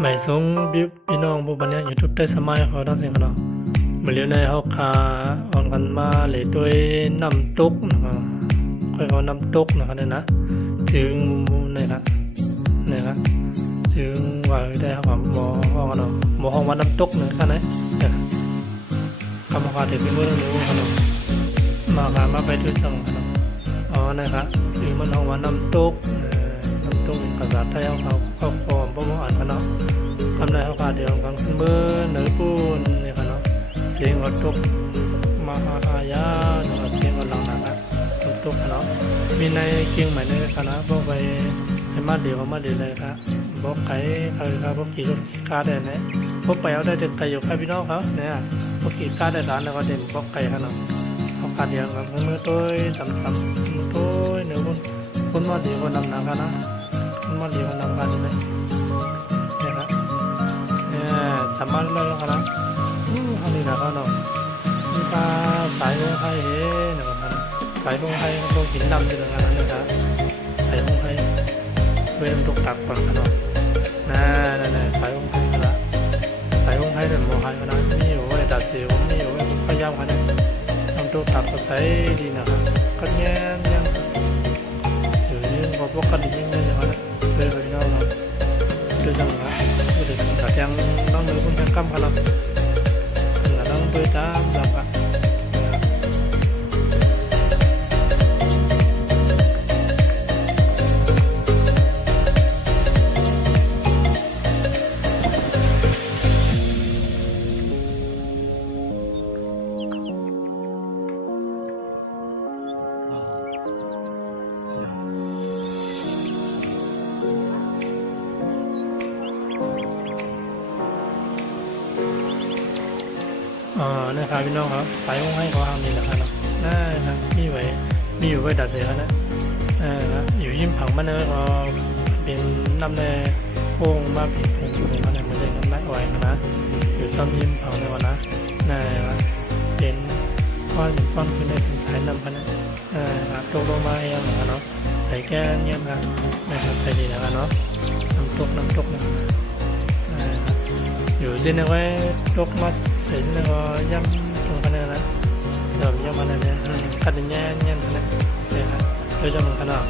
ไม่สงบิบพี่น้องผู้บันเนี่ยอยู่ทุกได้สมัยเขาทั้งสิ่งเนาะเมื่อเรียนในเขาขาอ่อนกันมาเลยด้วยน้ำตกนะครับค่อยเขาน้ำตกนะครับเนี่ยนะจึงเนี่ยครับจึงว่าได้ครับหมอห้องกันเนาะหมอห้องว่าน้ำตกเนี่ยกันเนี่ยคำว่าเด็กเป็นเมื่อรู้กันเนาะมาไปด้วยจังกันเนาะอ๋อนะครับจึงมันห้องว่าน้ำตกภาษาไทยเขาฟอร์มประมวลกันเนาะทำได้เขาขาเดียวกันเมื่อเหนือปูนเนี่ยกันเนาะเสียงอดตกมหาญาเนาะเสียงอดหลังนะครับตกเนาะมีในเกียงใหม่ในคณะบอกไปให้มาเดียวเลยครับบอกใครครับบอกขี่รถขี่คาได้เนี่ยบอกไปเอาได้เด็กไก่อยู่ใครพี่น้องเขาเนี่ยบอกขี่คาได้ร้านแล้วก็เด่นบอกไก่กันเนาะเขาขาเดียวกันเมื่อตัวต่ำตัวเหนือคนมาดีคนนำหนักกันนะมันดีมันนำกันเลยเนี่ยครับสามารถเลยนะครับอันนี้นะครับเนาะมีปลาสายลงไข่เฮ้นะครับสายลงไข่เขาหินดำอยู่ตรงนั้นนะครับสายลงไข่เวลาตกตักปลาเนาะน่าสายลงไข่นะสายลงไข่เนี่ยโมหายกันนะมีอยู่ไว้ดัดเสียวมีอยู่ไว้พยายามกันนะทำตกตักก็ใส่ดีนะครับก็แง่ยังอยู่ยืนพวกกันยิ่งเลยนะครับเลยพี่น้องเราดูจังหวะดูดิแต่ยังน้องหนูคุณยังกำกันเราน้องไปตามหลับอ่ะนะครับพี่น้องครับสายห้องให้เขาทำนี่นะครับน่าครับมีอยู่ไว้ดัดเสียนะอยู่ยิ้มผังมันเลยก็เป็นน้ำในโค้งมาผิดผมมันเลยมันจะน้ำไหลไหวนะอยู่ต้นยิ้มผังในวันนะนะครับเป็นก้อนขึ้นได้เป็นสายน้ำพันนะครับตกลงมาอย่างเนาะใส่แก้เงียบนะครับใส่ดีนะครับเนาะน้ำตกนะครับอยู่ที่นี่ไว้ตกมาใส่นี่ก็ย่ำตรงกันเลยนะเดี๋ยวย่ำมันเนี่ยคัดแย่นะเนี่ยครับโดยจะมันขนาด